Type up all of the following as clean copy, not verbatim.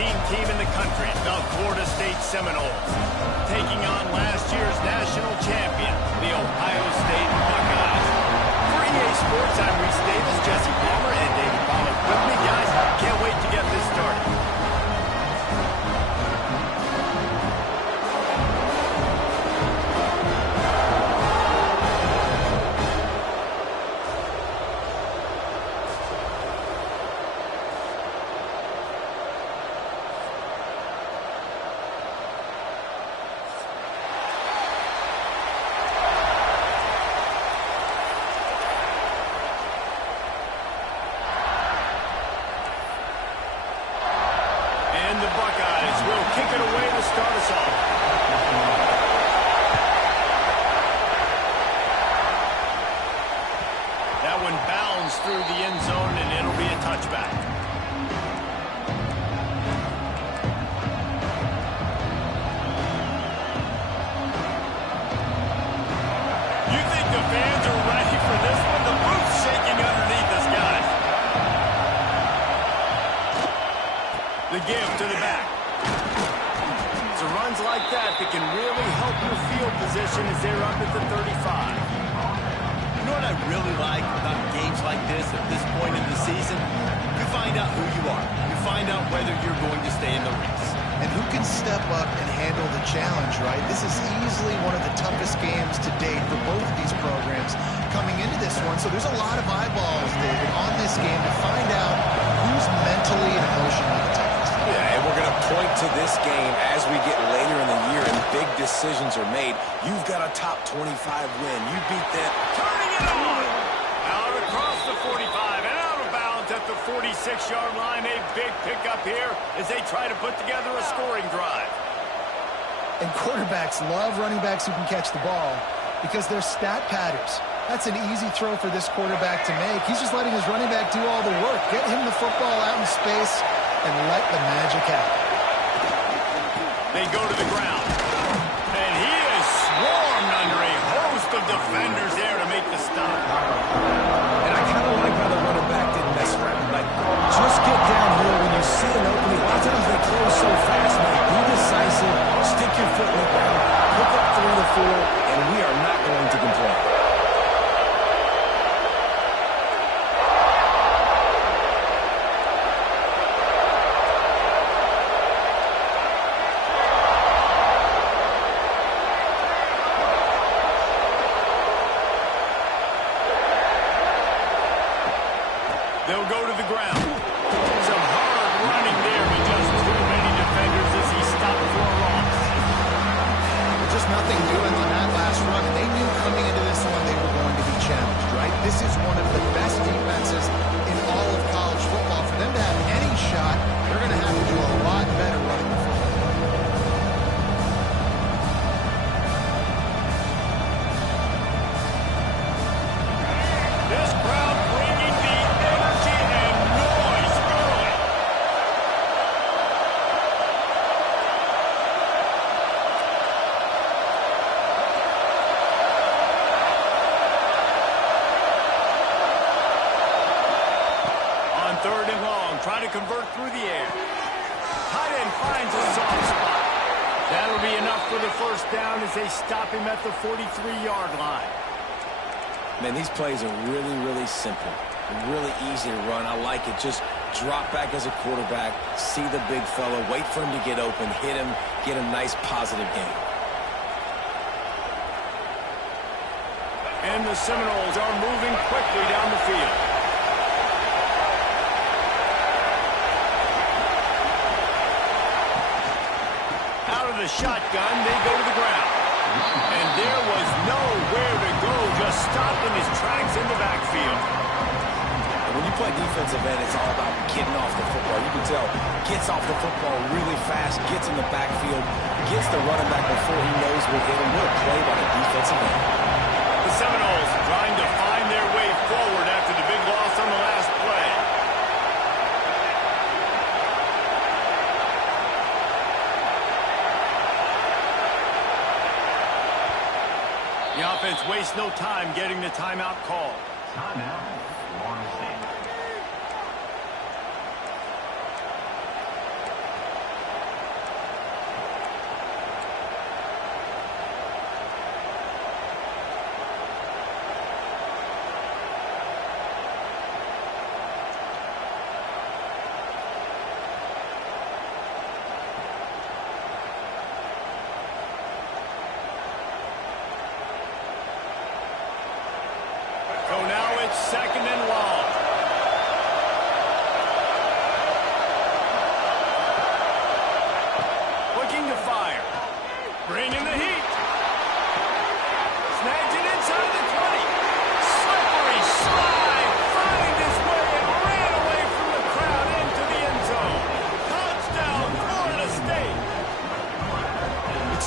esteemed team in the country, the Florida State Seminoles, taking on last year's national champion, the Ohio State Buckeyes. For EA Sports, I'm Reese Davis, Jesse Palmer, and David Pollack with me. Guys, can't wait to get this started. And the Buckeyes will kick it away to start us off. That one bounds through the end zone, and it'll be a touchback. You think the fans are ready for this one? The roof's shaking underneath us, guys. The give to the back. So runs like that can really help your field position as they're up at the 35. You know what I really like about games like this at this point in the season? You find out who you are. You find out whether you're going to stay in the race. And who can step up and handle the challenge, right? This is easily one of the toughest games to date for both of these programs coming into this one. So there's a lot of eyeballs, David, on this game to find out who's mentally and emotionally the toughest. Yeah, and we're going to point to this game as we get later in the year and big decisions are made. You've got a top 25 win. You beat them. Turning it on! Out across the 45 and out of bounds at the 46-yard line. A big pickup here as they try to put together a scoring drive. And quarterbacks love running backs who can catch the ball because they're stat patterns. That's an easy throw for this quarterback to make. He's just letting his running back do all the work. Get him the football out in space and let the magic happen. They go to the ground. And he is swarmed under a host of defenders there to make the stop. And I kind of like how the running back didn't mess around. Like, just get downhill when you see an opening. A lot of times they close so fast, man. Be decisive, stick your foot in the ground, pick up 3 to 4, and we are not going to complain. They'll go to the ground. Some hard running there, but just too many defenders as he stopped for a loss. Just nothing doing on that last run, and they knew coming into this one they were going to be challenged, right? This is one of the best defenses in all of college football. For them to have any shot, they're going to have to do a lot better running the football. This crowd bringing the energy and noise early. On 3rd and long, trying to convert through the air. Tight end finds a soft spot. That'll be enough for the first down as they stop him at the 43-yard line. Man, these plays are really, really simple. Really easy to run. I like it. Just drop back as a quarterback, see the big fella, wait for him to get open, hit him, get a nice positive gain. And the Seminoles are moving quickly down the field. Out of the shotgun, they go to the ground. And there was nowhere to go, just stopped in his tracks in the backfield. And when you play defensive end, it's all about getting off the football. You can tell, gets off the football really fast, gets in the backfield, gets the running back before he knows we'll hit him. What a play by the defensive end. The Seminoles trying to find their way forward after the big loss on the last play. The offense wastes no time getting the timeout call. Timeout, Florida State.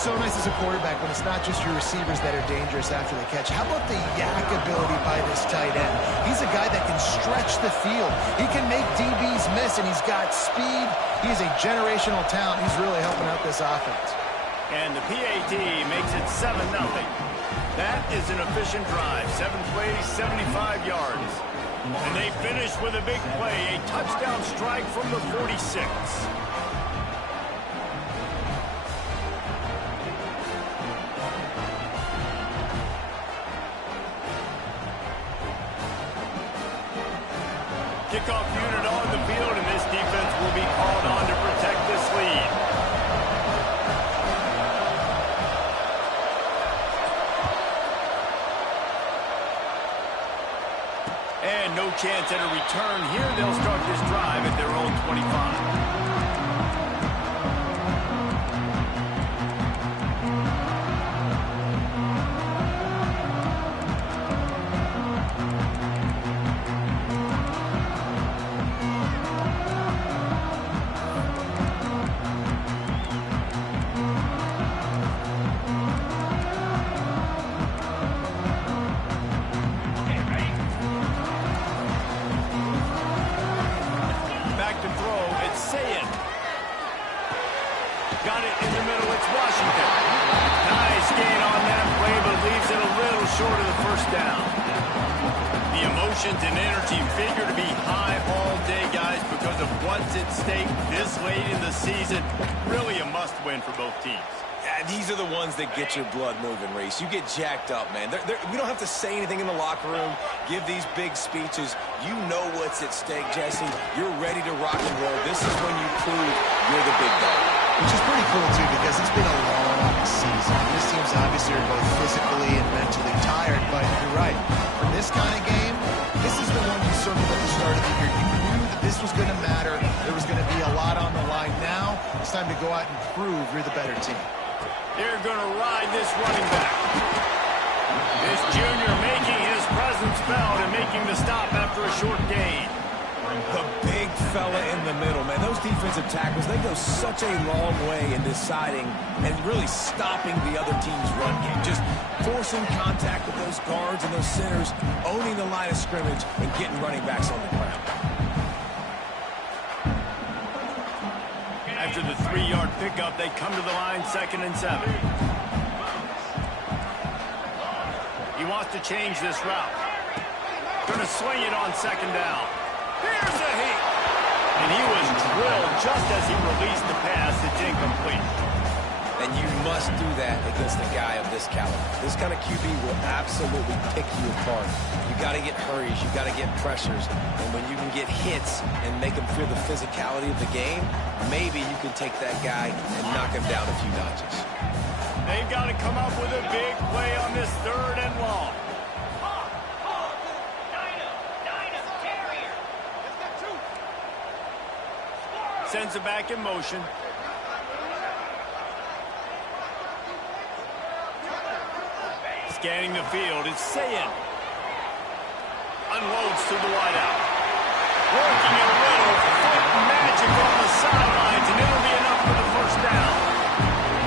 so nice as a quarterback when it's not just your receivers that are dangerous after the catch. How about the yak ability by this tight end? He's a guy that can stretch the field. He can make DBs miss, and he's got speed. He's a generational talent. He's really helping out this offense. And the PAT makes it 7-0. That is an efficient drive. 7 plays, 75 yards. And they finish with a big play, a touchdown strike from the 46. Kickoff unit on the field, and this defense will be called on to protect this lead. And no chance at a return here. They'll start this drive at their own 25. Got it in the middle. It's Washington. Nice gain on that play, but leaves it a little short of the first down. The emotions and energy figure to be high all day, guys, because of what's at stake this late in the season. Really a must-win for both teams. Yeah, these are the ones that get your blood moving, Reese. You get jacked up, man. We don't have to say anything in the locker room, give these big speeches. You know what's at stake, Jesse. You're ready to rock and roll. This is when you prove you're the big dog. Which is pretty cool, too, because it's been a long season. These teams obviously are both physically and mentally tired, but you're right. For this kind of game, this is the one you circled at the start of the year. You knew that this was going to matter. There was going to be a lot on the line. Now, it's time to go out and prove you're the better team. They're going to ride this running back. This junior making his presence felt and making the stop after a short gain. The big fella in the middle, man. Those defensive tackles, they go such a long way in deciding and really stopping the other team's run game. Just forcing contact with those guards and those centers, owning the line of scrimmage, and getting running backs on the ground. After the 3-yard pickup, they come to the line 2nd and 7. He wants to change this route. Going to swing it on 2nd down. Here's a heat. And he was drilled just as he released the pass. It's incomplete. And you must do that against a guy of this caliber. This kind of QB will absolutely pick you apart. You got to get hurries. You got to get pressures. And when you can get hits and make him feel the physicality of the game, maybe you can take that guy and knock him down a few notches. They've got to come up with a big play on this 3rd and long. Sends it back in motion. Scanning the field, it's Sayin. Unloads to the wideout. Working a little foot magic on the sidelines, and it'll be enough for the first down.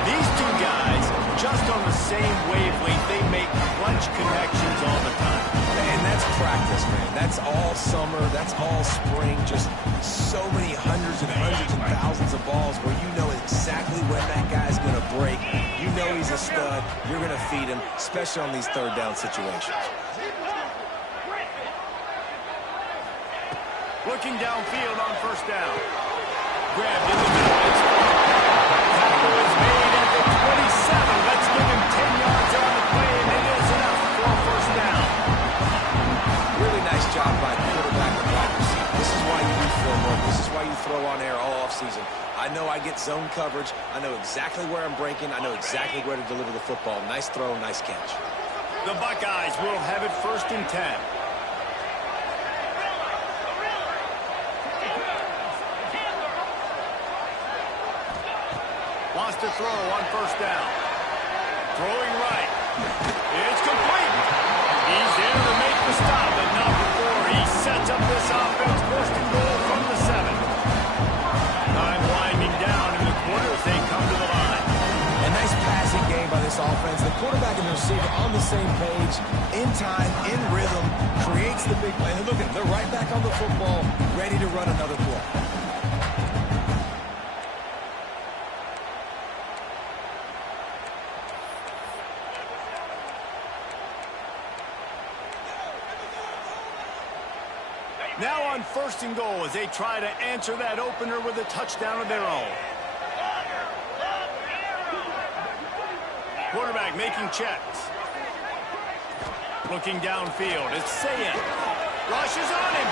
These two guys, just on the same wavelength, they make clutch connections all the time. And that's practice, man. That's all summer. That's all spring. Just so many hundreds and thousands of balls where you know exactly when that guy's going to break. You know he's a stud. You're going to feed him, especially on these 3rd down situations. Looking downfield on 1st down. Grabbed in the middle. Tackle is made at the 27. Let's give him 10 yards on the play, and it is enough for a 1st down. Really nice job by quarterback and wide receiver. This is why you do film work. This is why you throw on air all offseason. I know I get zone coverage. I know exactly where I'm breaking. I know exactly where to deliver the football. Nice throw, nice catch. The Buckeyes will have it 1st and 10. Wants to throw on 1st down. Throwing right. It's complete. He's there to make the stop, but not before he sets up this offense. 1st and goal from the 7. Time winding down in the quarter as they come to the line. A nice pass this offense. The quarterback and the receiver on the same page, in time, in rhythm, creates the big play. And look at them. They're right back on the football, ready to run another play. Now on 1st and goal as they try to answer that opener with a touchdown of their own. Quarterback making checks. Looking downfield. It's Sayin. Rushes on him.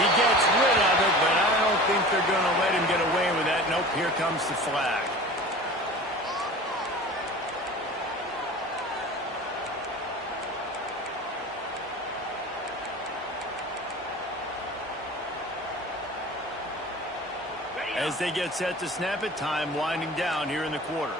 He gets rid of it, but I don't think they're going to let him get away with that. Nope, here comes the flag. As they get set to snap it, time winding down here in the quarter.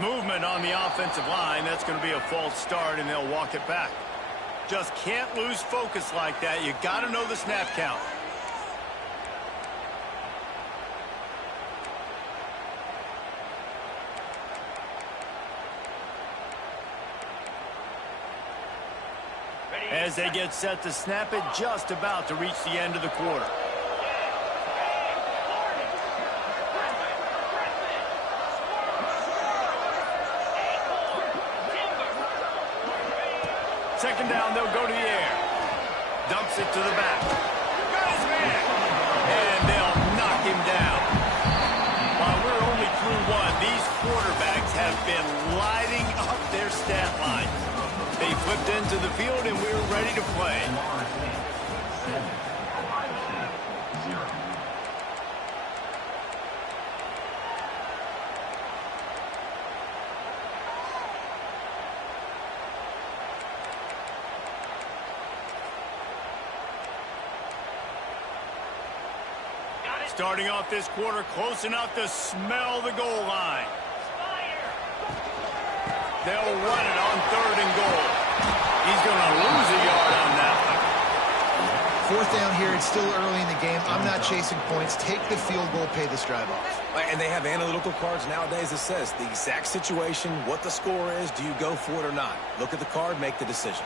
Movement on the offensive line. That's going to be a false start, and they'll walk it back. Just can't lose focus like that. You got to know the snap count. As they get set to snap it, just about to reach the end of the quarter. Second down, they'll go to the air. Dumps it to the back. Got his man. And they'll knock him down. While we're only through one, these quarterbacks have been lighting up their stat line. They flipped into the field, and we're ready to play. Starting off this quarter, close enough to smell the goal line. They'll run it on 3rd and goal. He's going to lose a yard on that one. 4th down here. It's still early in the game. I'm not chasing points. Take the field goal, pay this drive off. And they have analytical cards nowadays that says the exact situation, what the score is, do you go for it or not? Look at the card, make the decision.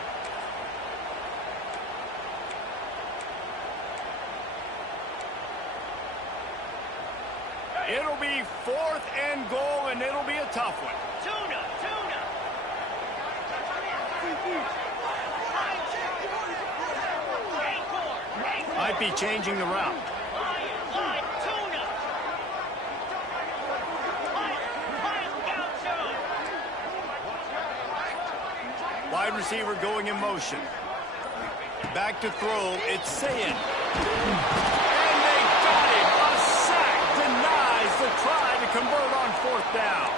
It'll be 4th and goal, and it'll be a tough one. Might be changing the route. Wide receiver going in motion. Back to throw. It's Sayin. And they got him. A sack denies the try to convert on 4th down.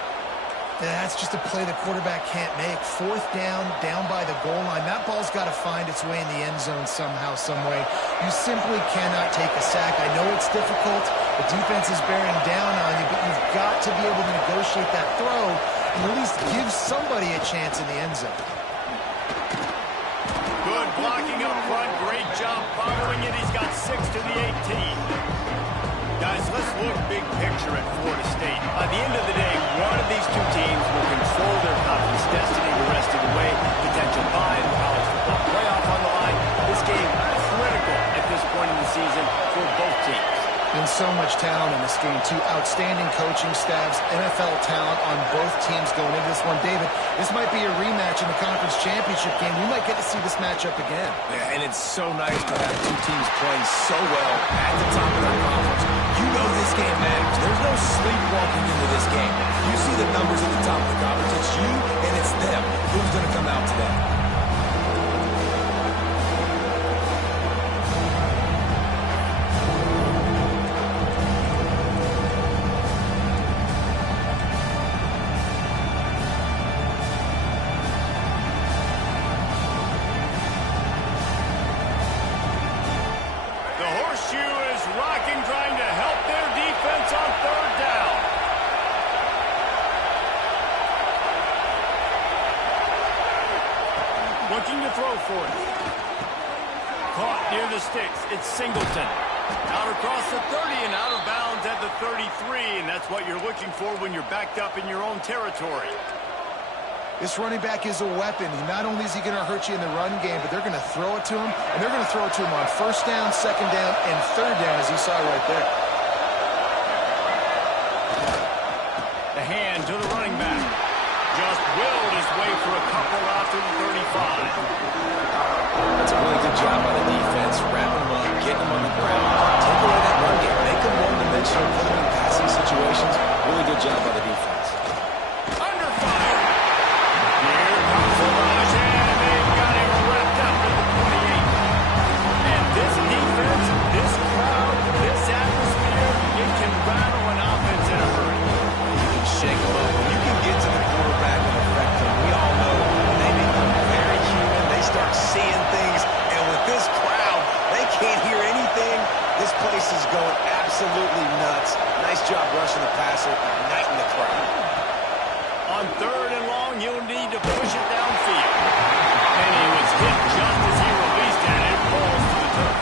That's just a play the quarterback can't make. 4th down, down by the goal line. That ball's got to find its way in the end zone somehow, some way. You simply cannot take a sack. I know it's difficult. The defense is bearing down on you, but you've got to be able to negotiate that throw and at least give somebody a chance in the end zone. Good blocking up front. Great job following it. He's got 6 to the 18. Guys, let's look big picture at Florida State. By the end of the day, one of these two teams will control their conference destiny the rest of the way. Potential bye in the college football playoff on the line. This game critical at this point in the season for both teams. And so much talent in this game, too. Outstanding coaching staffs, NFL talent on both teams going into this one. David, this might be a rematch in the conference championship game. We might get to see this matchup again. Yeah, and it's so nice to have two teams playing so well at the top of their conference. You know this game matters. There's no sleepwalking into this game. You see the numbers at the top of the conference. It's you and it's them. Who's going to come out today? Looking to throw for it. Caught near the sticks. It's Singleton. Out across the 30 and out of bounds at the 33, and that's what you're looking for when you're backed up in your own territory. This running back is a weapon. Not only is he going to hurt you in the run game, but they're going to throw it to him, and they're going to throw it to him on first down, second down, and third down, as you saw right there. The hand to the running back. Just willed his way for a couple out to the 35. That's a really good job by the defense, wrapping them up, getting them on the ground, take away that run game, make them one-dimensional, put them in passing situations. Really good job by the defense. Under fire. Here comes the rush, and they've got him wrapped up at the 28. And this defense, this crowd, this atmosphere, it can rattle an offense in a hurry. You can shake them up. When you can get to the quarterback and affect them, we all know they become very human. They start seeing things, and with this crowd, they can't hear anything. This place is going absolutely nuts. Nice job rushing the passer, igniting the crowd. On third and long, you'll need to push it downfield. And he was hit just as he released it, and it falls to the turf.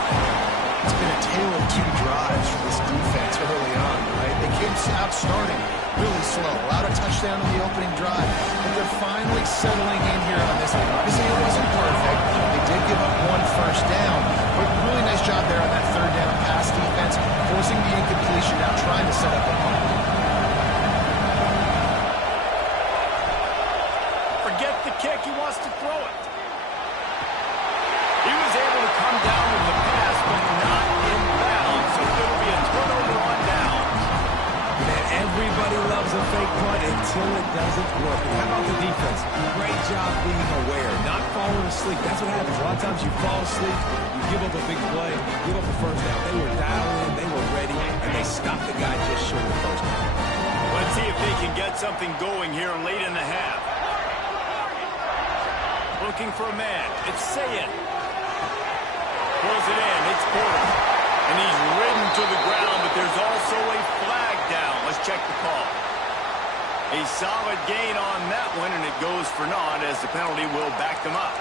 It's been a tale of two drives for this defense early on, right? They came out starting really slow, allowed a touchdown in the opening drive, but they're finally settling in here on this one. Obviously, it wasn't perfect. They did give up one first down, but really nice job there on that third down pass defense, forcing the incompletion, now trying to set up a punt. Forget the kick, he wants to throw it. He was able to come down with the pass, but not in bounds, so it'll be a turnover on down. Man, everybody loves a fake punt until it doesn't work. And how about the defense? Great job being aware, not falling asleep. That's what happens. A lot of times you fall asleep, you give up a big play, give up a first down. They were dialed in, they were ready, and they stopped the guy just short of the first down. Let's see if they can get something going here late in the half. Looking for a man. It's Sayin. Pulls it in. It's Porter. And he's ridden to the ground, but there's also a flag down. Let's check the call. A solid gain on that one, and it goes for naught as the penalty will back them up.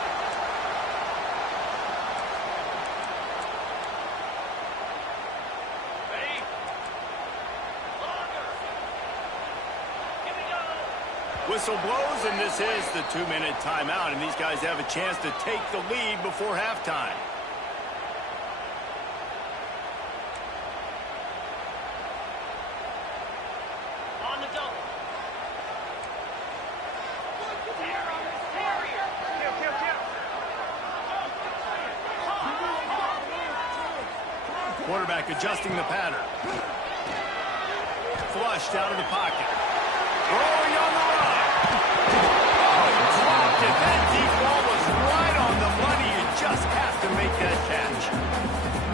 Whistle blows, and this is the 2-minute timeout, and these guys have a chance to take the lead before halftime. On the double. Quarterback adjusting the pattern. Flushed out of the pocket. Throwing on the run. Oh, he dropped it. That deep ball was right on the money. You just have to make that catch.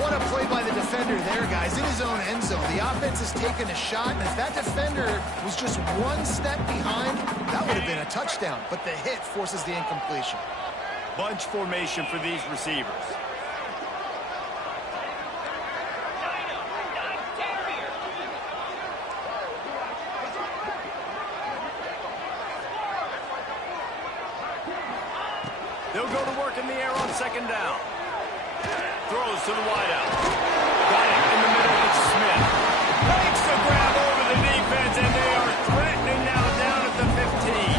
What a play by the defender there, guys, in his own end zone. The offense has taken a shot, and if that defender was just one step behind, that would have been a touchdown. But the hit forces the incompletion. Bunch formation for these receivers. They'll go to work in the air on second down. Throws to the wideout. Got it in the middle. It's Smith. Makes the grab over the defense, and they are threatening now down at the 15.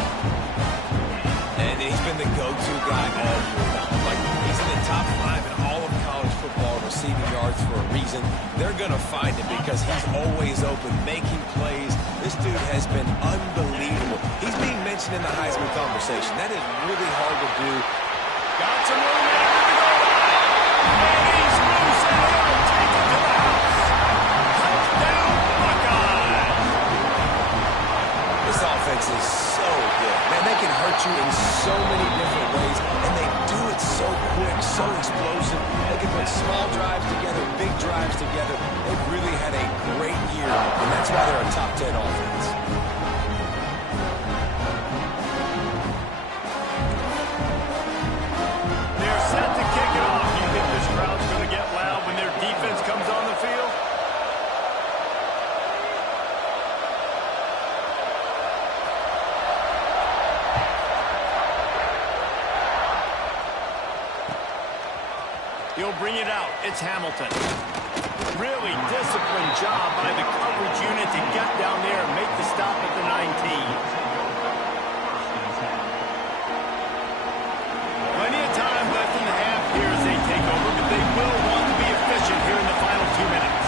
And he's been the go-to guy all year long. Like, he's in the top 5 in all of college football receiving yards for a reason. They're going to find him because he's always open, making plays. This dude has been unbelievable. He's being mentioned in the Heisman conversation. That is really hard to do. Got some room in it to go. And he's loose, and he'll take it to the house. Touchdown, Buckeyes. This offense is so good. Man, they can hurt you in so many different ways, and they do it so quick, so explosive. They can put small drives together, big drives together. They've really had a great year, and that's why they're a top 10 offense. They're set to kick it off. You think this crowd's going to get loud when their defense comes on the field? He'll bring it out. It's Hamilton. Really disciplined job by the coverage unit to get down there and make the stop at the 19. Plenty of time left in the half here as they take over, but they will want to be efficient here in the final 2 minutes.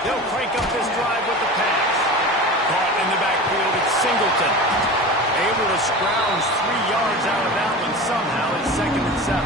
They'll crank up this drive with the pass. Caught in the backfield, it's Singleton. Able to scrounge 3 yards out of that one somehow. It's 2nd and 7.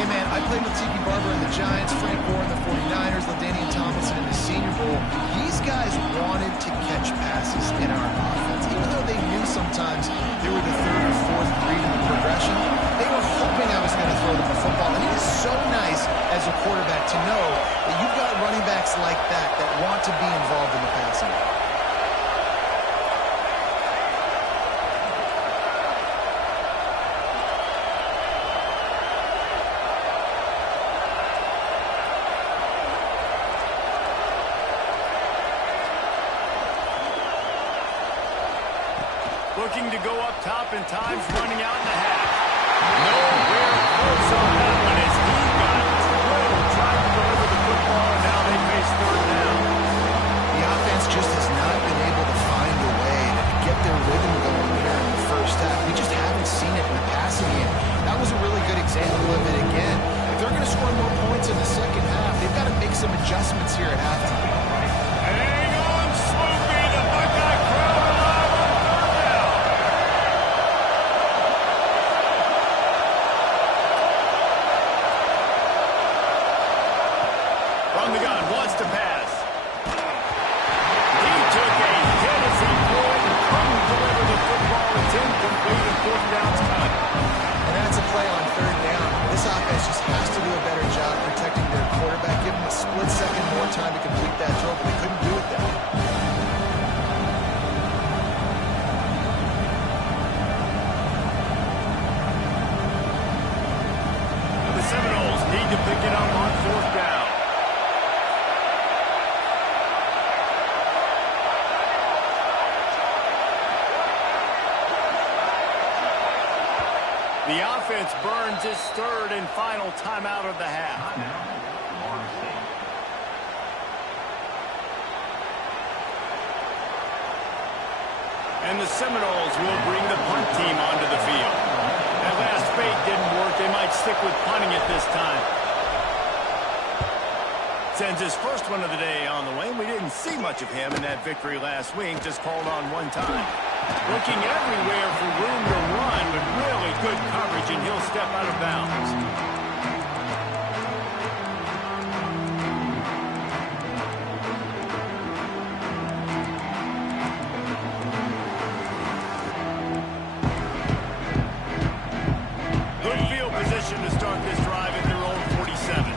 Hey, man, I played with Tiki Barber in the Giants, Frank Gore in the 49ers, LaDainian Tomlinson in the Senior Bowl. These guys wanted to catch passes in our offense. Even though they knew sometimes they were the 3rd or 4th read in the progression, they were hoping I was going to throw them the football. And it is so nice as a quarterback to know that you've got running backs like that that want to be involved in the passing. Looking to go up top and time's running out in the half. Nowhere close on that one as he got drilled trying to deliver the football, and now they face 3rd down. The offense just has not been able to find a way to get their rhythm going here in the first half. We just haven't seen it in the passing game. That was a really good example of it again. If they're going to score more points in the second half, they've got to make some adjustments here at halftime. Hang on, Sloopy, the Buckeye crowd alive on 3rd down. From the gun, wants to pass. He took a hit as he threw it and couldn't deliver the football. It's incomplete and 4th down's cut. And that's a play on 3rd down. This offense just has to do a better job protecting their quarterback. Give them a split second more time to complete that throw, but they couldn't do it there. The Seminoles need to pick it up on 4th down. The offense burns its 3rd and final timeout of the half. And the Seminoles will bring the punt team onto the field. That last fake didn't work. They might stick with punting it this time. Sends his first one of the day on the way. We didn't see much of him in that victory last week. Just called on 1 time. Looking everywhere for room to run, but really good coverage, and he'll step out of bounds. Good field position to start this drive at their own 47.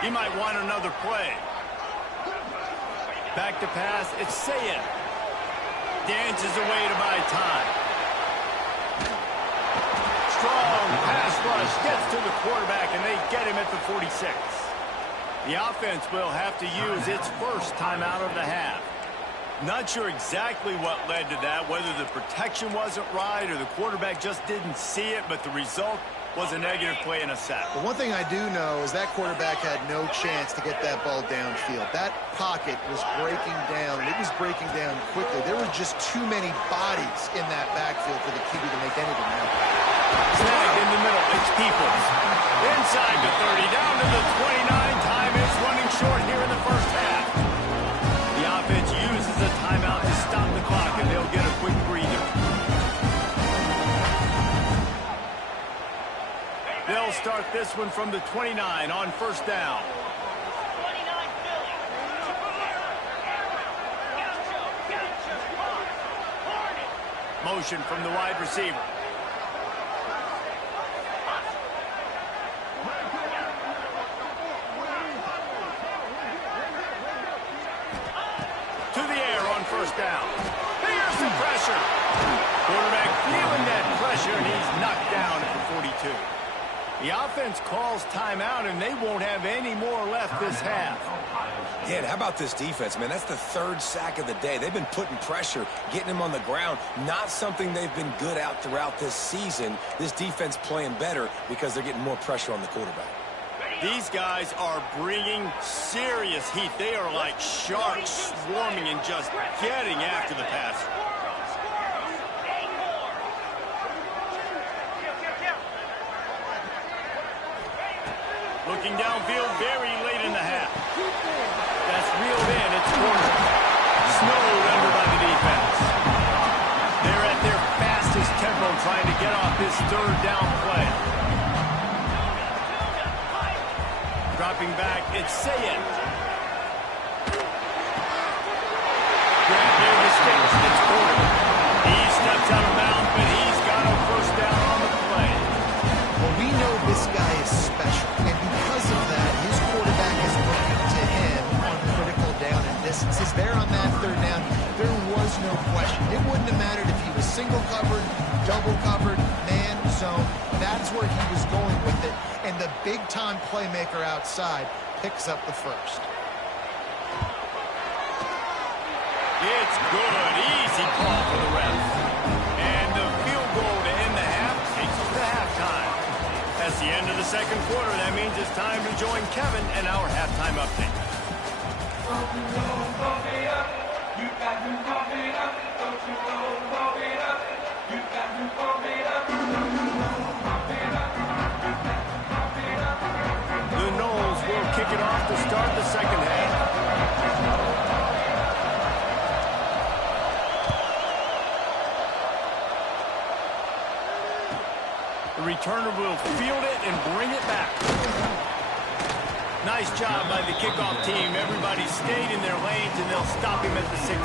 He might want another play. Back to pass, it's Sayin. Dances away to buy time. Strong pass rush, gets to the quarterback, and they get him at the 46. The offense will have to use its first timeout of the half. Not sure exactly what led to that, whether the protection wasn't right or the quarterback just didn't see it, but the result was a negative play and a sack. But one thing I do know is that quarterback had no chance to get that ball downfield. That pocket was breaking down, and it was breaking down quickly. There were just too many bodies in that backfield for the QB to make anything happen. Snagged in the middle, it's Peoples. Inside the 30, down to the 29. Time is running short here in the first half. The offense uses a timeout to stop the clock, and they'll get a quick breather. They'll start this one from the 29 on 1st down. 29 Philly. Motion from the wide receiver. To the air on 1st down. Here's the pressure. Quarterback feeling that pressure, and he's knocked down at the 42. The offense calls timeout, and they won't have any more left this half. Yeah, and how about this defense, man? That's the third sack of the day. They've been putting pressure, getting him on the ground. Not something they've been good at throughout this season. This defense playing better because they're getting more pressure on the quarterback. These guys are bringing serious heat. They are like sharks swarming and just getting after the passer. Looking downfield very late in the half. That's reeled in. It's cornered. Snowed under by the defense. They're at their fastest tempo trying to get off this third down play. Dropping back, it's Sayed. Grab near the sticks. It's cornered. He steps out of bounds, but he's got a first down on the play. Well, we know this guy is special, and because of that, his quarterback is looking to him on critical down and distances. There on that third down, there was no question. It wouldn't have mattered if he was single covered, double covered, man, zone. That's where he was going with it, and the big-time playmaker outside picks up the first. It's good. Easy call for the refs. And the field goal to end the half takes us to halftime. That's the end of the second quarter. That means it's time to join Kevin and our halftime update. The Knowles will kick it off to start the second half. The returner will field it and bring it back. Nice job by the kickoff team. Everybody stayed in their lanes, and they'll stop him at the 16.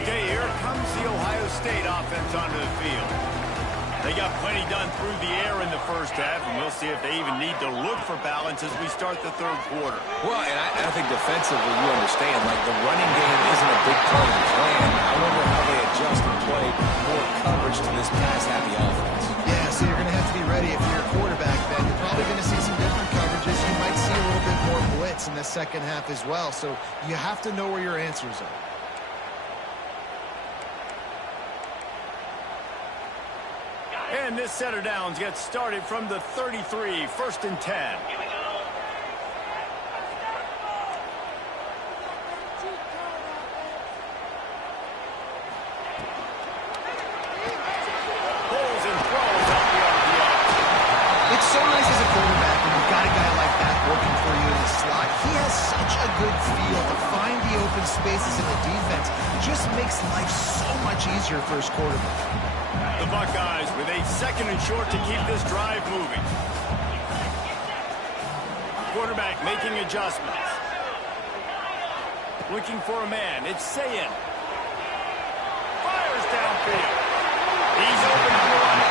Okay, here comes the Ohio State offense onto the field. They got plenty done through the air in the first half, and we'll see if they even need to look for balance as we start the third quarter. Well, and I think defensively, you understand, like the running game isn't a big part of the plan. I wonder how they adjust and play more coverage to this pass-happy offense. Yeah, so you're going to have to be ready if you're a quarterback, Ben. You're probably going to see some different coverages. You might see a little bit more blitz in the second half as well, so you have to know where your answers are. And this set of downs gets started from the 33, first and 10. Pulls and throws out the RPO. It's so nice as a quarterback when you've got a guy like that working for you in the slot. He has such a good feel to find the open spaces in the defense. Just makes life so much easier for his quarterback. The Buckeyes with a second and short to keep this drive moving. Quarterback making adjustments. Looking for a man. It's Sayed. Fires downfield. He's open on the right.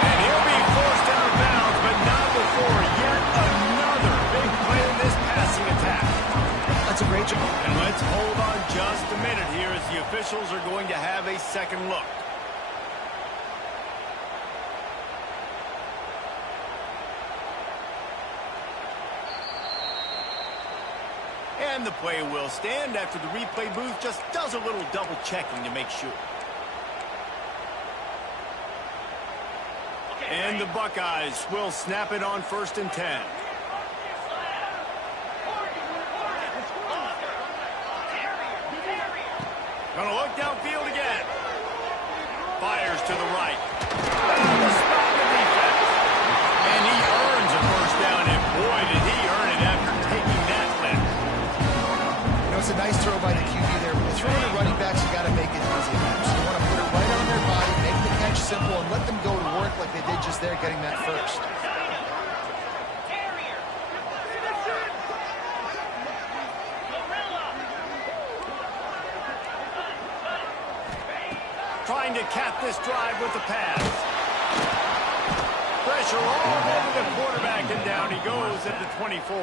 And he'll be forced out of bounds, but not before yet another big play in this passing attack. That's a great job. And let's hold on just a minute here as the officials are going to have a second look. And the play will stand after the replay booth just does a little double checking to make sure. And the Buckeyes will snap it on first and 10. Gonna look downfield again. Fires to the right. The spot in the defense. And he earns a first down, and boy, did he earn it after taking that lift. You know, it's a nice throw by the QB there. When you're throwing to running backs, you got to make it easy. So you want to put it right on their body, make the catch simple, and let them go to work like they did just there, getting that first. Trying to cap this drive with the pass. Pressure all over the quarterback, and down he goes at the 24.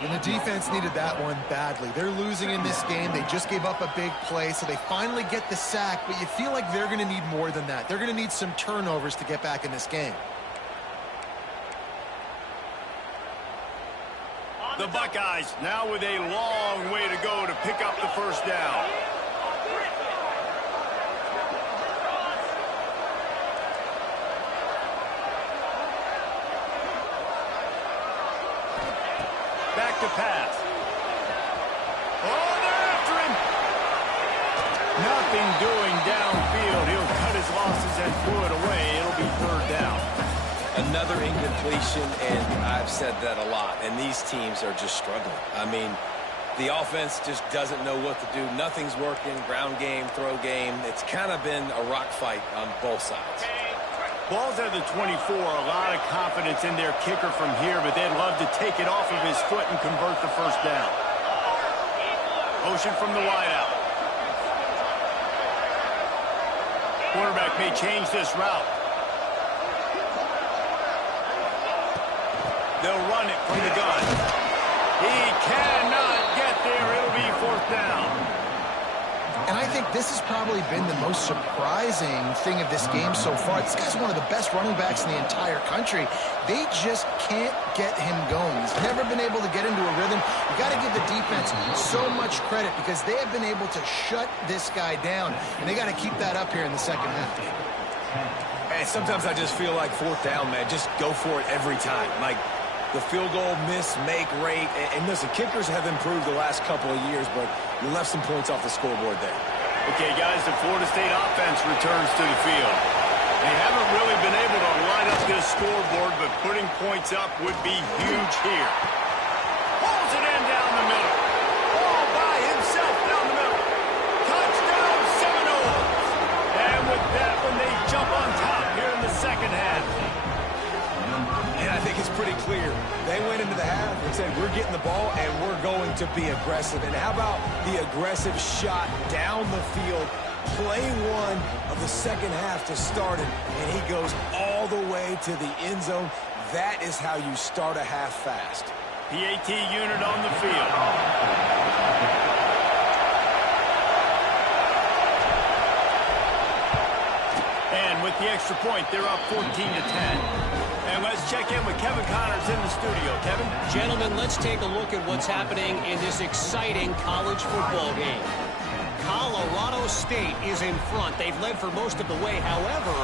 And the defense needed that one badly. They're losing in this game. They just gave up a big play, so they finally get the sack, but you feel like they're going to need more than that. They're going to need some turnovers to get back in this game. The Buckeyes now with a long way to go to pick up the first down. Back to pass. Oh, they're after him. Nothing doing downfield. He'll cut his losses and throw it away. It'll be third down. Another incompletion, and I've said that a lot, and these teams are just struggling. I mean, the offense just doesn't know what to do. Nothing's working. Ground game, throw game. It's kind of been a rock fight on both sides. Ball's at the 24. A lot of confidence in their kicker from here, but they'd love to take it off of his foot and convert the first down. Motion from the wideout. Quarterback may change this route. They'll run it from the gun. He cannot get there. It'll be fourth down. And I think this has probably been the most surprising thing of this game so far. This guy's one of the best running backs in the entire country. They just can't get him going. He's never been able to get into a rhythm. You got to give the defense so much credit because they have been able to shut this guy down, and they got to keep that up here in the second half. And sometimes I just feel like fourth down, man, just go for it every time. Like, the field goal miss, make rate. And listen, kickers have improved the last couple of years, but you left some points off the scoreboard there. Okay, guys, the Florida State offense returns to the field. They haven't really been able to light up this scoreboard, but putting points up would be huge here. Pulls it in down the middle. All by himself down the middle. Touchdown, Seminoles. And with that one, they jump on top here in the second half. And I think it's pretty clear. They went into the half and said, we're getting the ball and we're going to be aggressive. And how about the aggressive shot down the field? Play one of the second half to start it, and he goes all the way to the end zone. That is how you start a half fast. PAT unit on the field. And with the extra point, they're up 14-10. And let's check in with Kevin Connors in the studio. Kevin? Gentlemen, let's take a look at what's happening in this exciting college football game. Colorado State is in front. They've led for most of the way. However,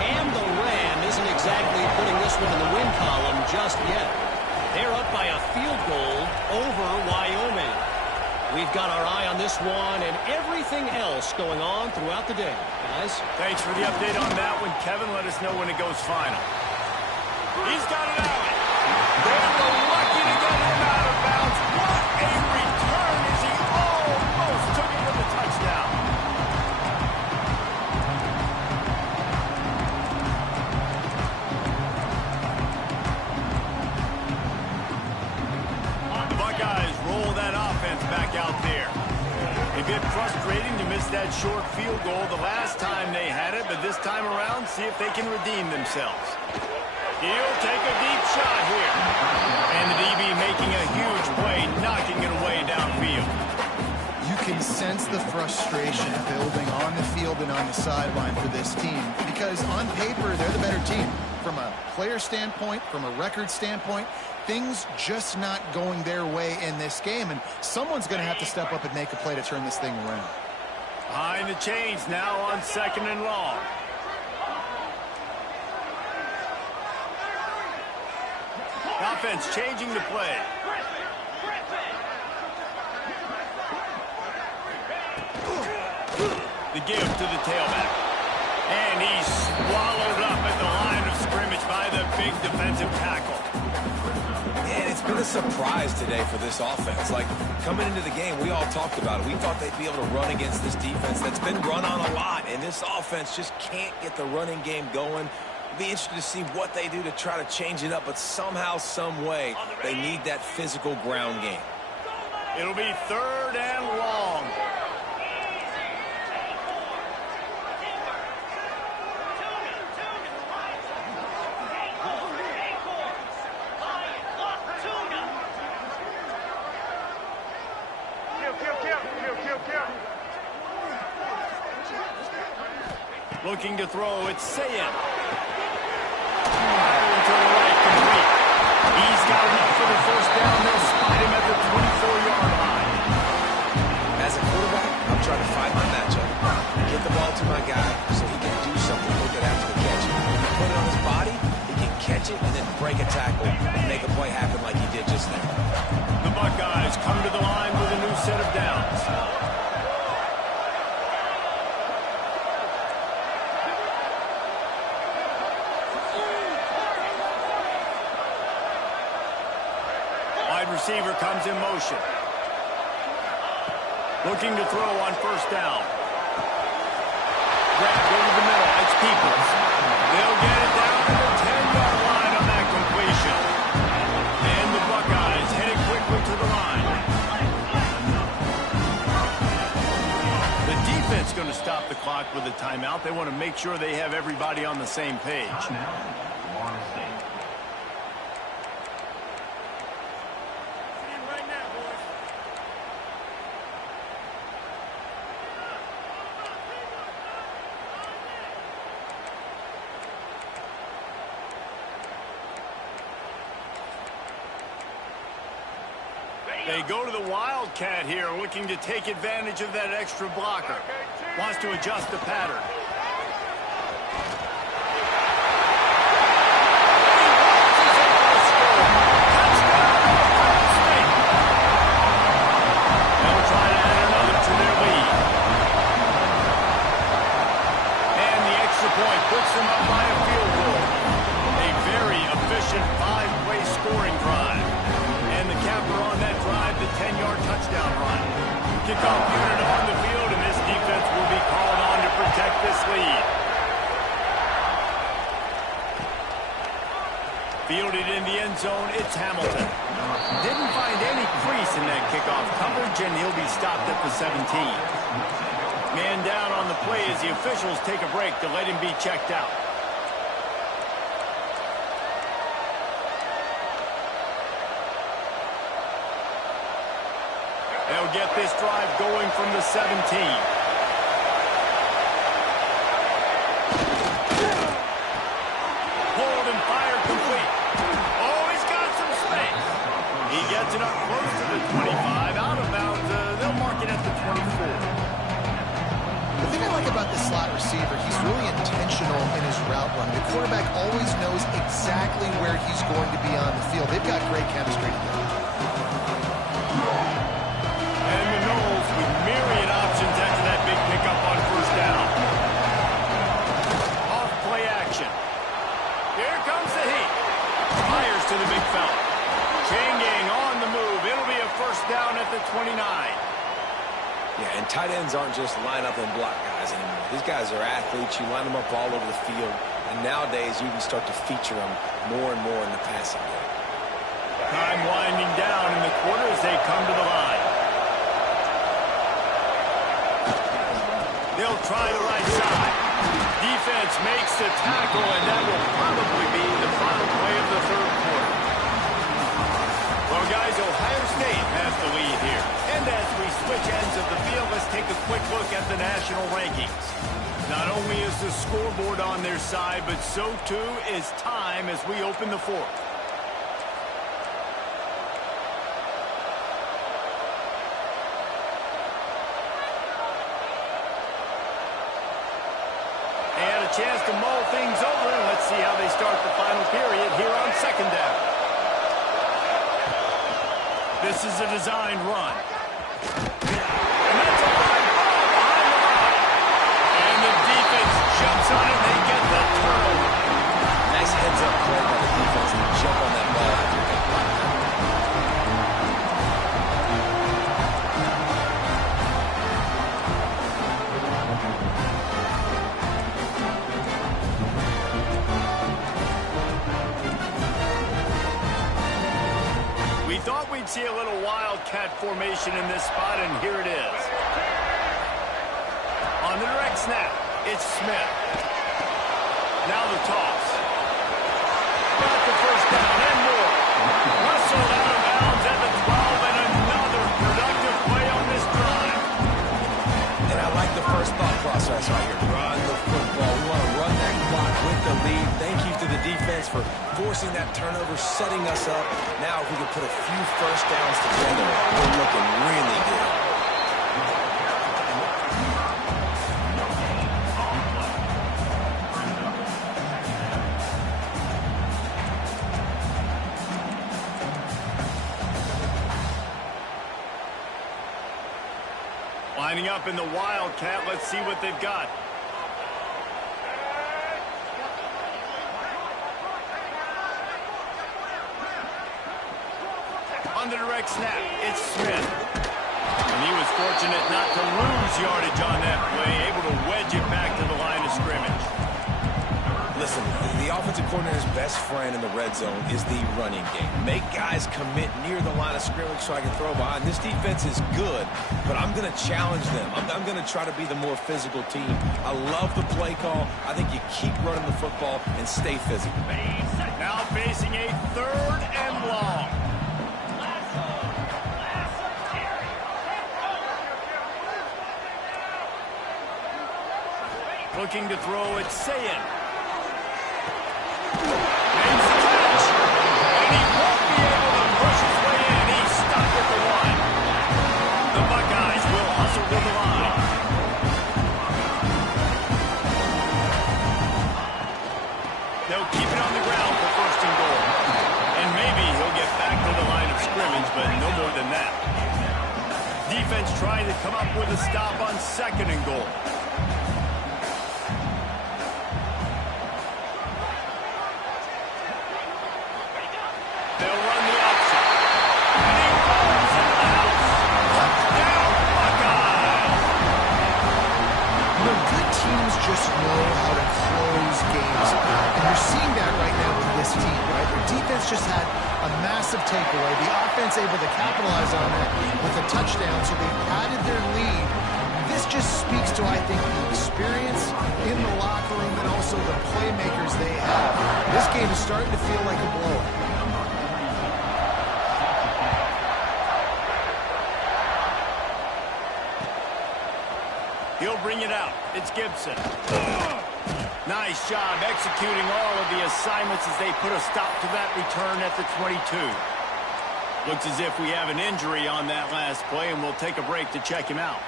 Cam the Ram isn't exactly putting this one in the win column just yet. They're up by a field goal over Wyoming. We've got our eye on this one and everything else going on throughout the day. Guys? Thanks for the update on that one, Kevin. Let us know when it goes final. He's got it out. They were lucky to get him out of bounds. What a return as he almost took it for the touchdown. The Buckeyes roll that offense back out there. A bit frustrating to miss that short field goal the last time they had it, but this time around, see if they can redeem themselves. He'll take a deep shot here. And the DB making a huge play, knocking it away downfield. You can sense the frustration building on the field and on the sideline for this team because on paper, they're the better team. From a player standpoint, from a record standpoint, things just not going their way in this game, and someone's going to have to step up and make a play to turn this thing around. Behind the chains now on 2nd and long. Offense changing the play. The give to the tailback. And he's swallowed up at the line of scrimmage by the big defensive tackle. And it's been a surprise today for this offense. Like, coming into the game, we all talked about it. We thought they'd be able to run against this defense that's been run on a lot. And this offense just can't get the running game going. Be interested to see what they do to try to change it up, but somehow, some way, they need that physical ground game. It'll be 3rd and long. Looking to throw, it's Sayin. Fire into the right, complete. He's got enough for the first down. They'll spot him at the 24-yard line. As a quarterback, I'm trying to find my matchup. Get the ball to my guy so he can do something with it after the catch. Put it on his body, he can catch it and then break a tackle and make a play happen like he did just then. The Buckeyes come to the line with a new set of downs. Wide receiver comes in motion. Looking to throw on first down. Grab over the middle. It's Peoples. They'll get it down to the 10-yard line on that completion. And the Buckeyes heading quickly to the line. The defense going to stop the clock with a timeout. They want to make sure they have everybody on the same page. They go to the Wildcat here, looking to take advantage of that extra blocker. Wants to adjust the pattern. They'll try to add another to their lead. And the extra point puts them up by a field goal. A very efficient 5-play scoring drive. And the capper on that drive, the 10-yard touchdown run. Kickoff unit on the field, and this defense will be called on to protect this lead. Fielded in the end zone, it's Hamilton. Didn't find any crease in that kickoff coverage, and he'll be stopped at the 17. Man down on the play as the officials take a break to let him be checked out. They'll get this drive going from the 17. Hold and fire complete. Oh, he's got some space. He gets it up close to the 25. Out of bounds, they'll mark it at the 24. The thing I like about this slot receiver, he's really intentional in his route run. The quarterback always knows exactly where he's going to be on the field. They've got great chemistry together. Myriad options after that big pickup on first down. Off play action. Here comes the heat. Fires to the big fella. Chain gang on the move. It'll be a first down at the 29. Yeah, and tight ends aren't just line up and block guys anymore. These guys are athletes. You line them up all over the field. And nowadays, you can start to feature them more and more in the passing game. Time winding down in the quarter as they come to the line. They'll try the right side. Defense makes the tackle, and that will probably be the final play of the third quarter. Well, guys, Ohio State has the lead here. And as we switch ends of the field, let's take a quick look at the national rankings. Not only is the scoreboard on their side, but so too is time as we open the fourth. Chance to mull things over, and let's see how they start the final period here on second down. This is a designed run. And that's a high ball behind the line. And the defense jumps on it, and they get the turnover. Nice heads-up play by the defense to jump on that ball after it got blocked out. Thought we'd see a little wildcat formation in this spot, and here it is. On the direct snap, it's Smith. Now the toss. Got the first down and more. Russell out of bounds at the 12, and another productive play on this drive. First thought process right here, run the football. We want to run that clock with the lead. Thank you to the defense for forcing that turnover, setting us up. Now if we can put a few first downs together, we're looking really good. Lining up in the Wildcat. Let's see what they've got. On the direct snap, it's Smith. And he was fortunate not to lose yardage on that play, able to wedge it back to the line of scrimmage. Listen, the offensive coordinator's best friend in the red zone is the running game. Make guys commit near the line of scrimmage so I can throw behind. This defense is good, but I'm going to challenge them. I'm going to try to be the more physical team. I love the play call. I think you keep running the football and stay physical. Now facing a 3rd and long. Looking to throw it, Sayin. Makes the catch. And he won't be able to push his way in. He's stopped at the 1. The Buckeyes will hustle to the line. They'll keep it on the ground for 1st and goal. And maybe he'll get back to the line of scrimmage, but no more than that. Defense trying to come up with a stop on 2nd and goal. Just know how to close games out. And you're seeing that right now with this team, right? Their defense just had a massive takeaway. The offense able to capitalize on that with a touchdown, so they added their lead. This just speaks to, I think, the experience in the locker room and also the playmakers they have. This game is starting to feel like a blowout. He'll bring it out. It's Gibson. Nice job executing all of the assignments as they put a stop to that return at the 22. Looks as if we have an injury on that last play, and we'll take a break to check him out.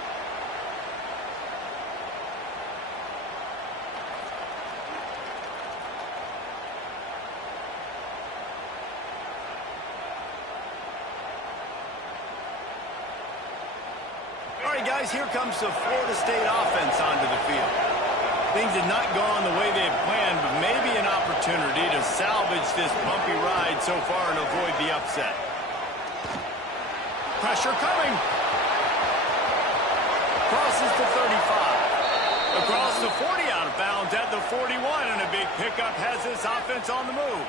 Guys, here comes the Florida State offense onto the field. Things did not go on the way they had planned, but maybe an opportunity to salvage this bumpy ride so far and avoid the upset. Pressure coming. Crosses the 35. Across the 40, out of bounds at the 41, and a big pickup has this offense on the move.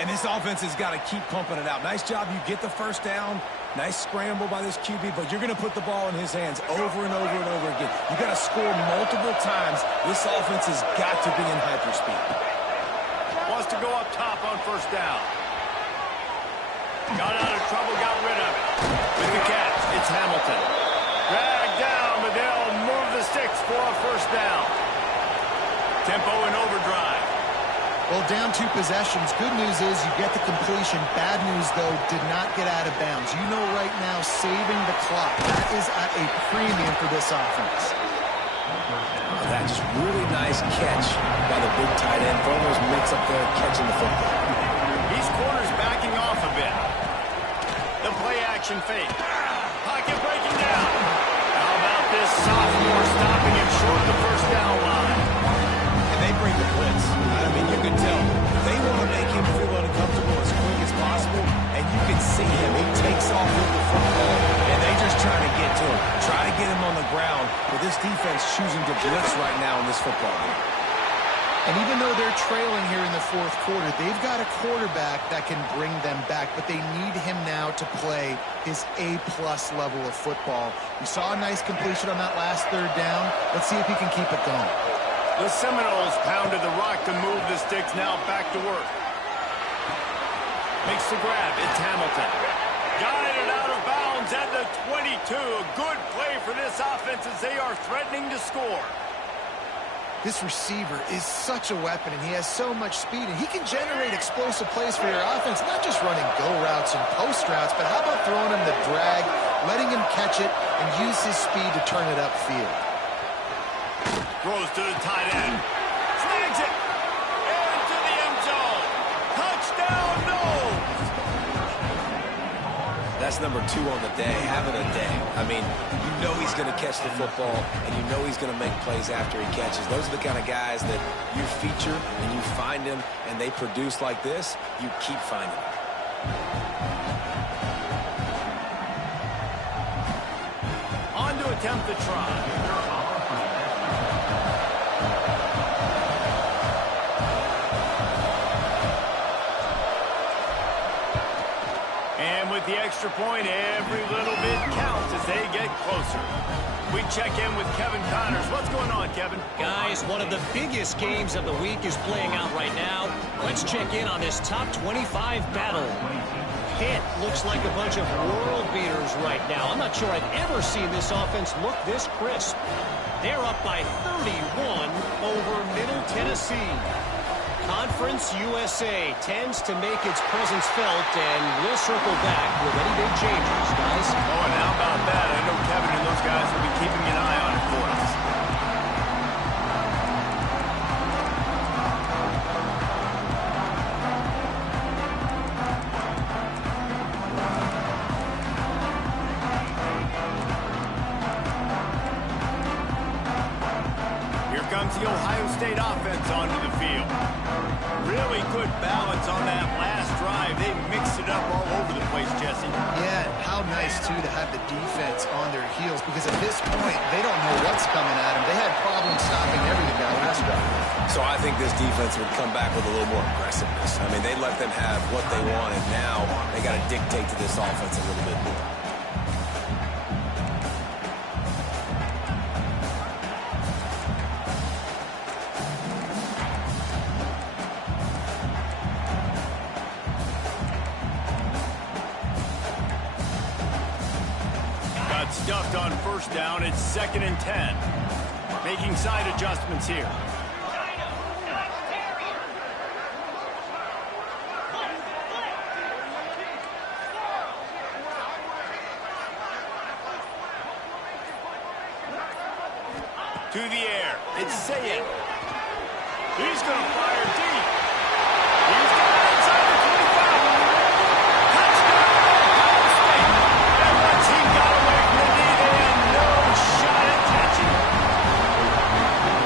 And this offense has got to keep pumping it out. Nice job. You get the 1st down. Nice scramble by this QB, but you're going to put the ball in his hands over and over and over again. You got to score multiple times. This offense has got to be in hyperspeed. Wants to go up top on 1st down. Got out of trouble, got rid of it. With the catch, it's Hamilton. Dragged down, but they'll move the sticks for a 1st down. Tempo in overdrive. Well, down 2 possessions. Good news is you get the completion. Bad news, though, did not get out of bounds. You know right now, saving the clock. That is at a premium for this offense. Oh, that just really nice catch by the big tight end. Throwing those mitts up there, catching the football. These corners backing off a bit. The play action fake. Pocket breaking down. How about this sophomore stopping him short of the 1st down line? And they bring the blitz. I mean, you can tell. They want to make him feel uncomfortable as quick as possible, and you can see him. He takes off with the football, and they just try to get to him. Try to get him on the ground, but this defense choosing to blitz right now in this football game. And even though they're trailing here in the 4th quarter, they've got a quarterback that can bring them back, but they need him now to play his A-plus level of football. We saw a nice completion on that last 3rd down. Let's see if he can keep it going. The Seminoles pounded the rock to move the sticks, now back to work. Makes the grab, it's Hamilton. Got it out of bounds downs at the 22. A good play for this offense as they are threatening to score. This receiver is such a weapon, and he has so much speed, and he can generate explosive plays for your offense, not just running go routes and post routes, but how about throwing him the drag, letting him catch it, and use his speed to turn it upfield. Throws to the tight end. Snags it. Into the end zone. Touchdown, Knowles. That's number 2 on the day, having a day. I mean, you know he's going to catch the football, and you know he's going to make plays after he catches. Those are the kind of guys that you feature, and you find them, and they produce like this. You keep finding them. On to attempt the try. And with the extra point, every little bit counts as they get closer. We check in with Kevin Connors. What's going on, Kevin? Guys, one of the biggest games of the week is playing out right now. Let's check in on this top 25 battle. Pitt looks like a bunch of world beaters right now. I'm not sure I've ever seen this offense look this crisp. They're up by 31 over Middle Tennessee. Conference USA tends to make its presence felt, and we'll circle back with any big changes, guys. Oh, and how about that? I know Kevin and those guys will be keeping an eye on it for us. Here comes the Ohio State offense onto the field. Really good balance on that last drive. They mixed it up all over the place, Jesse. Yeah, how nice, too, to have the defense on their heels, because at this point, they don't know what's coming at them. They had problems stopping everything that last drive. So I think this defense would come back with a little more aggressiveness. I mean, they let them have what they wanted. Now they got to dictate to this offense a little bit more. Stuffed on first down. It's 2nd and 10. Making side adjustments here. To the air. It's Sayed. He's going to fire deep. He's got it inside the 25. Touchdown, Ohio State. And once he got away from the knee, they had no shot at catching him.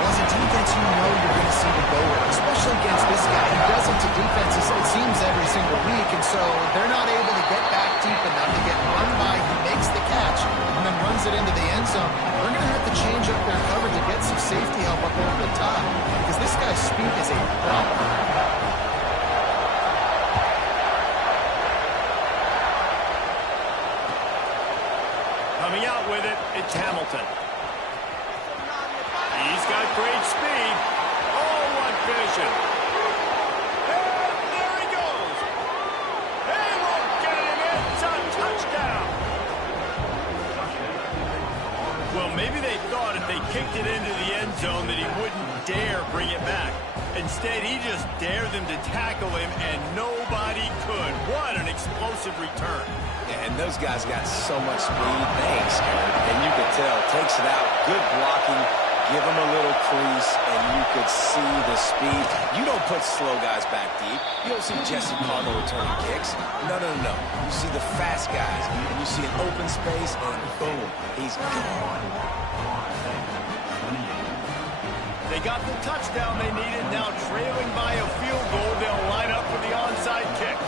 Well, as a defense, you know you're going to see the go with, especially against this guy. He does it to defenses, it seems, every single week, and so they're not able to get back deep enough to get run by. He makes the catch and then runs it into the end zone. They're going to have to change up their cover to get some safety help up over the top, because this guy's speed is a problem. Coming out with it, it's Hamilton. He's got great speed. Oh, what vision. And there he goes. They won't get him. It's a touchdown. Well, maybe they thought if they kicked it into the end zone that he wouldn't dare bring it back. Instead, he just dared them to tackle him, and nobody could. What an explosive return. Yeah, and those guys got so much speed, they ain't scared. And you could tell, takes it out, good blocking, give him a little crease, and you could see the speed. You don't put slow guys back deep. You don't see Jesse Pardo returning kicks. No, no, no, no. You see the fast guys, and you see an open space, and boom, he's gone. They got the touchdown they needed. Now trailing by a field goal, they'll line up for the onside kick.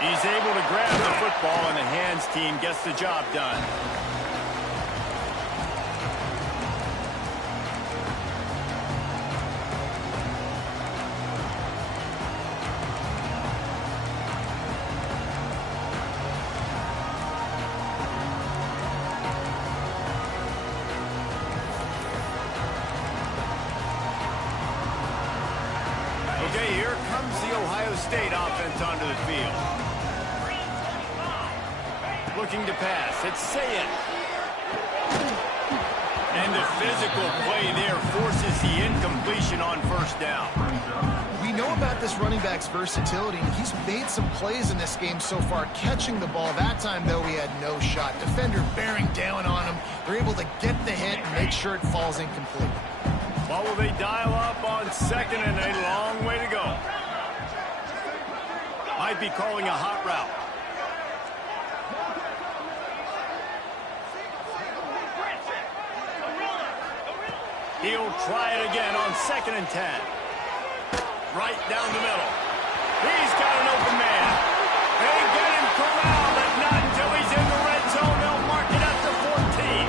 He's able to grab the football, and the hands team gets the job done. Okay, here comes the Ohio State offense onto the field. Looking to pass. It's Sayed. And the physical play there forces the incompletion on first down. We know about this running back's versatility, and he's made some plays in this game so far, catching the ball. That time, though, he had no shot. Defender bearing down on him. They're able to get the hit and make sure it falls incomplete. What will they dial up on second and a long way to go? Might be calling a hot route. He'll try it again on 2nd and 10. Right down the middle. He's got an open man. They get him corralled, but not until he's in the red zone. They'll mark it up to 14.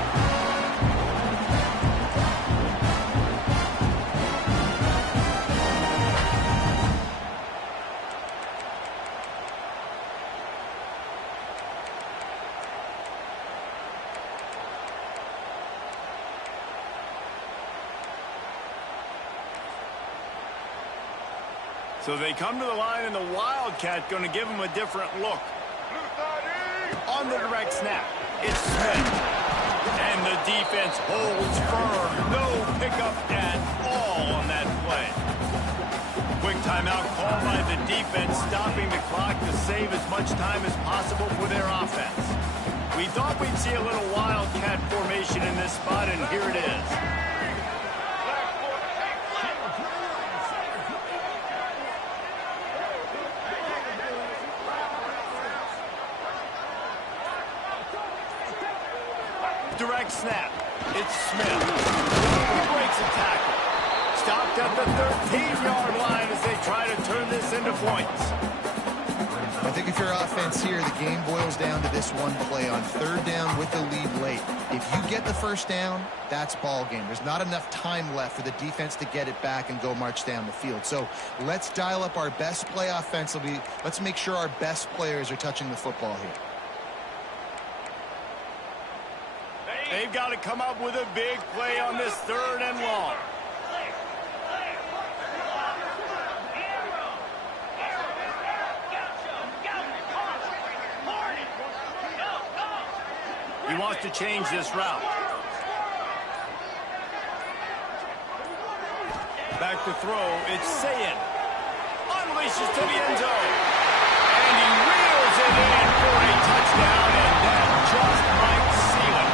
So they come to the line, and the Wildcat going to give him a different look. On the direct snap, it's Smith. And the defense holds firm. No pickup at all on that play. Quick timeout called by the defense, stopping the clock to save as much time as possible for their offense. We thought we'd see a little Wildcat formation in this spot, and here it is. Direct snap. It's Smith. He breaks a tackle. Stopped at the 13-yard line as they try to turn this into points. I think if you're offense here, the game boils down to this one play on 3rd down with the lead late. If you get the first down, that's ball game. There's not enough time left for the defense to get it back and go march down the field. So let's dial up our best play offensively. Let's make sure our best players are touching the football here. They've got to come up with a big play on this 3rd and long. He wants to change this route. Back to throw. It's Sayed. Unleashes to the end zone. And he reels it in for a touchdown, and that just might seal it.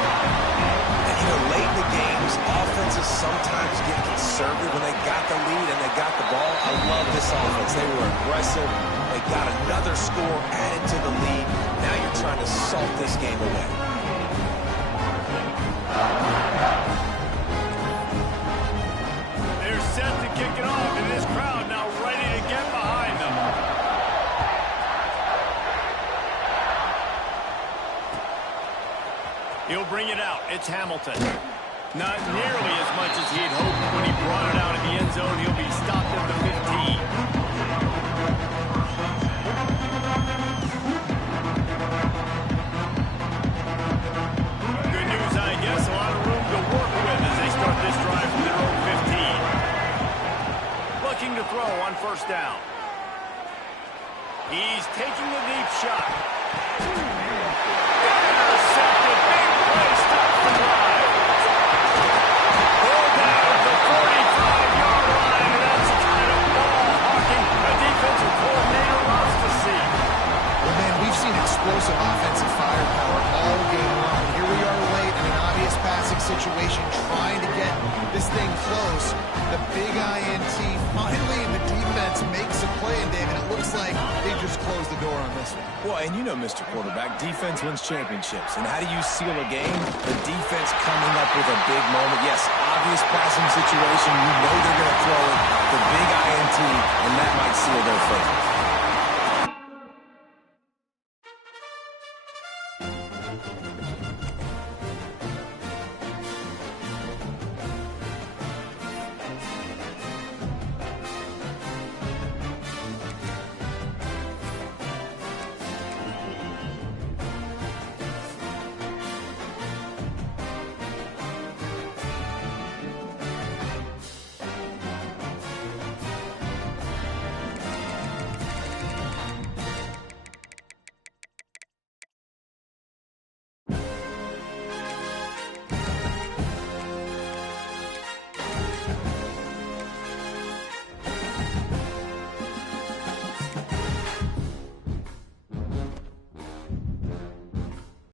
You know, late in the games, offenses sometimes get conservative when they got the lead and they got the ball. I love this offense. They were aggressive. They got another score added to the lead. Now you're trying to salt this game away. They're set to kick it off, and this crowd now ready to get behind them. He'll bring it out. It's Hamilton. Not nearly as much as he had hoped when he brought it out in the end zone. He'll be stopped at the 15. Good news, I guess. A lot of room to work with as they start this drive from their own 15. Looking to throw on 1st down. He's taking the deep shot. Intercepted. Big play. Stops the drive. Pulled down at the 45-yard line. And that's the kind of ball hawking a defensive coordinator loves to see. Well, man, we've seen explosive offensive firepower all game long. Here we are late in an obvious passing situation, trying to get this thing close. The big INT finally, and the defense makes a play, and David, it looks like they just closed the door on this one. Well, and you know, Mr. Quarterback, defense wins championships. And how do you seal a game? The defense coming up with a big moment. Yes, obvious passing situation. You know they're going to throw it. The big INT, and that might seal their fate.